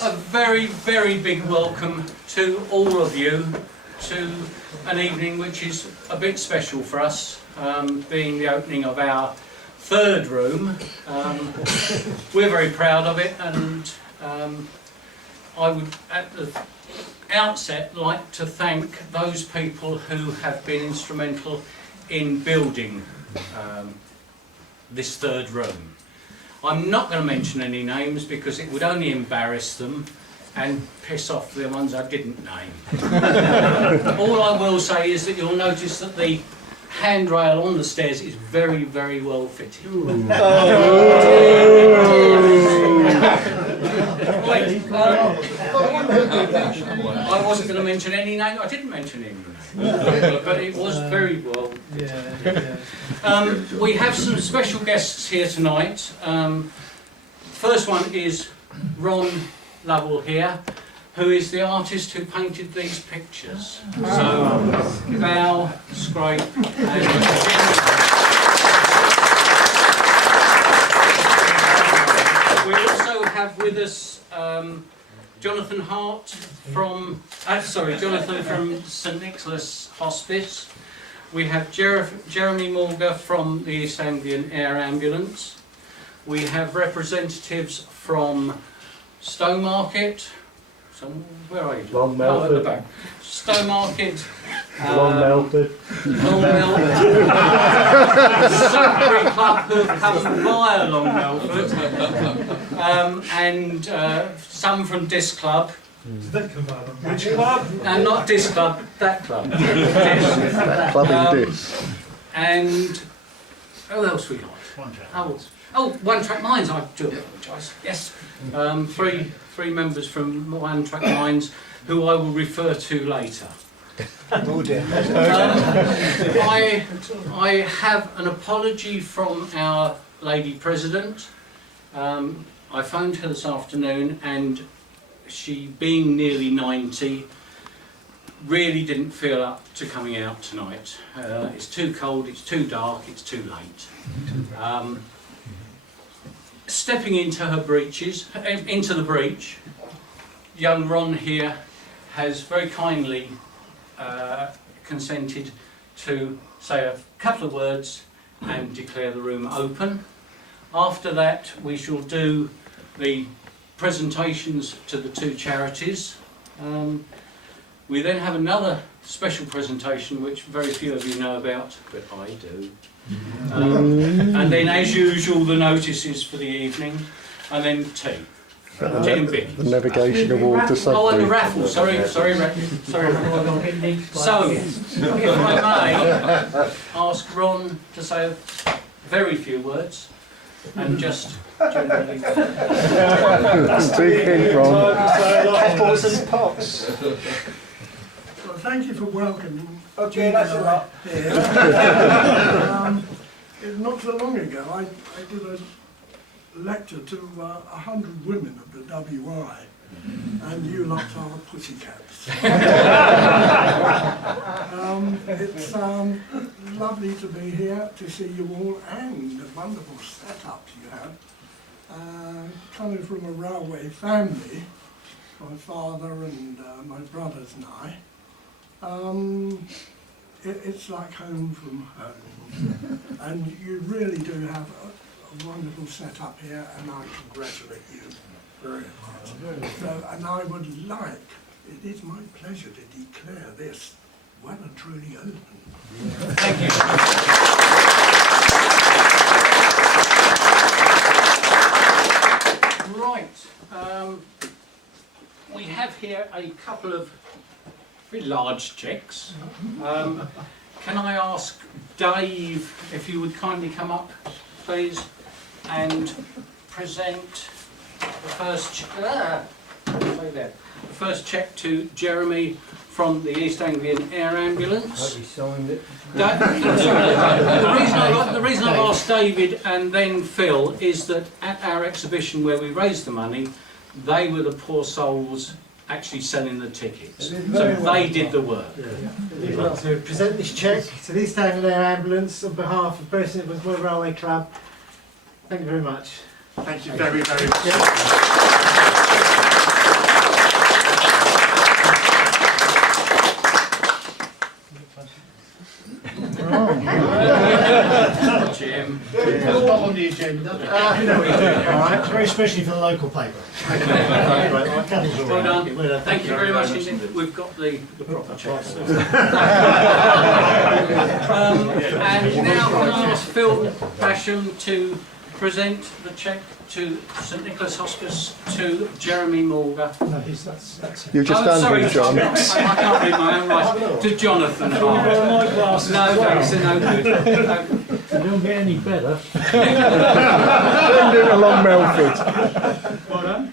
A very, very big welcome to all of you to an evening which is a bit special for us, being the opening of our third room. We're very proud of it, and I would at the outset like to thank those people who have been instrumental in building this third room. I'm not going to mention any names because it would only embarrass them and piss off the ones I didn't name. All I will say is that you'll notice that the handrail on the stairs is very, very well fitted. I wasn't going to mention any name. I didn't mention any name, but it was very well fitted. We have some special guests here tonight. First one is Ron Lovell here, who is the artist who painted these pictures. So, bow, scrape, and we also have with us Jonathan Hart from, Jonathan from St Nicholas Hospice. We have Jeremy Morga from the East Anglian Air Ambulance. We have representatives from Stowmarket. So, where are you? Long Melford. Oh, at the back. Stowmarket. Long Melford. Long Melford. Sudbury Club who have come via Long Melford. And some from Disc Club. Which club? And not Disc Club, that club. Club in Disc. And who else we like? One Track Minds, I do apologise. Yes. Three members from One Track Minds who I will refer to later. I have an apology from our lady president. I phoned her this afternoon, and she, being nearly 90, really didn't feel up to coming out tonight. It's too cold, it's too dark, it's too late. Stepping into her breeches, into the breach, young Ron here has very kindly consented to say a couple of words and declare the room open. After that, we shall do the presentations to the two charities. We then have another special presentation which very few of you know about, but I do. And then, as usual, the notices for the evening, and then tea. Tea and bickies. The Navigation Award to Sudbury. Oh, and the raffle. Sorry. So, if I may ask Ron to say a very few words, and just generally. Speaking, Ron. Peppers and pots. Well, thank you for welcoming. Okay, that's a lot. Not so long ago, I did a lecture to 100 women of the WI, and you lot are pussycats. It's lovely to be here to see you all, and the wonderful setup you have. Coming from a railway family, my father and my brothers and I. It's like home from home, and you really do have a wonderful setup here, and I congratulate you very much. So, and I would like, it is my pleasure to declare this well and truly open. Thank you. Right, we have here a couple of very large cheques. Can I ask Dave if you would kindly come up, please, and present the first cheque to Jeremy from the East Anglian Air Ambulance. He signed it. The reason I've asked David and then Phil is that at our exhibition where we raised the money, they were the poor souls actually selling the tickets. So they did the work. We'd like to present this cheque to the East Anglian Air Ambulance on behalf of Bursting Edmunds World Railway Club. Thank you very much. Thank you very, very much. them. It's not on the agenda. Alright, very especially for the local paper. Well done. Thank you very much indeed. We've got the proper checks. And now can I ask Phil Basham to present the cheque to St Nicholas Hospice to Jeremy Morgan. No, that's You just stand sorry, here, John. I can't read my own writing. To Jonathan Hart. my glasses. No, thanks, they're no good. No. They don't get any better. Send it along Melford. Well done.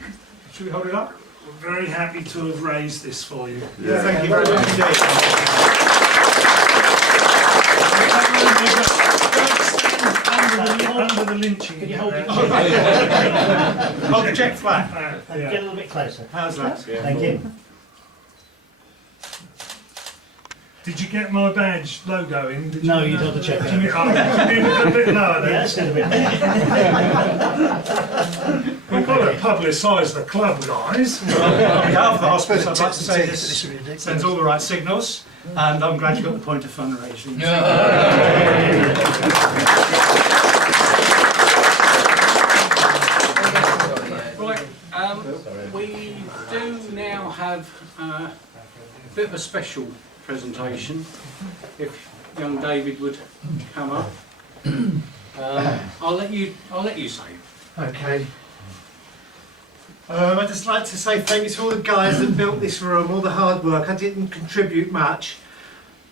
Should we hold it up? We're very happy to have raised this for you. Thank you very much indeed. Under the lynching. Can you hold it? Hold the cheque flat. Get a little bit closer. How's that? Thank you. Did you get my badge logo in? Did No, you held the cheque. Can you need a bit lower then? Yeah, it's still a bit. We've got to publicise the club, guys. On behalf of the hospice, I'd like to say this sends all the right signals, and I'm glad you got the point of fundraising. Right, we do now have a bit of a special presentation. If young David would come up, I'll let you say it. Okay. I'd just like to say thank you to all the guys that built this room, all the hard work. I didn't contribute much,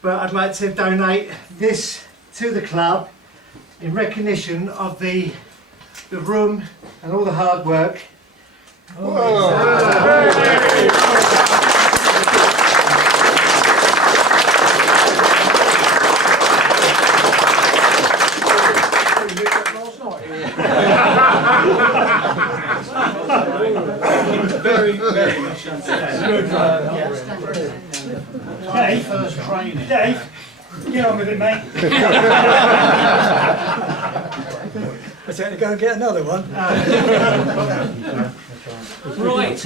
but I'd like to donate this to the club in recognition of the room and all the hard work. Very, very much Dave, get on with it, mate. I think to go and get another one. Right,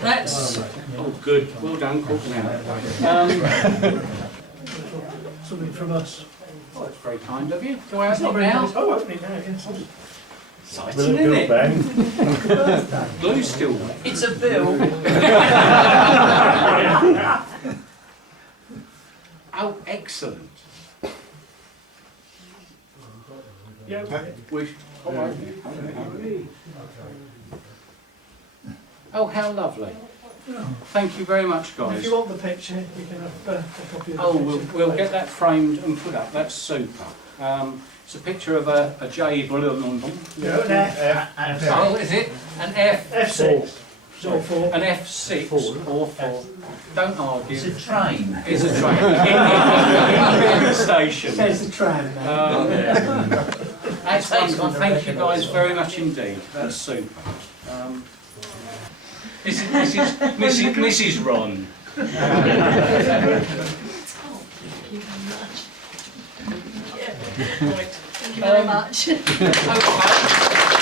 that's... Oh, good. Well done, caught now. Something from us. Well, that's very kind of you. Do I open it now? Oh, open it now again. Exciting, isn't it? Glue still wet. It's a bill. Oh, excellent. Yeah. Oh, how lovely. Thank you very much, If guys. you want the picture, you can have a copy of the Oh, picture. we'll get that framed and put up. That's super. It's a picture of a J. Blum. Oh, is it? An F. F6. So for An F6 or 4. Don't argue. It's a train. It's a train. In the station. There's the tram now. That's wonderful. Thank you guys very much indeed. That's super. This is Mrs. Ron. Thank you very much. Okay.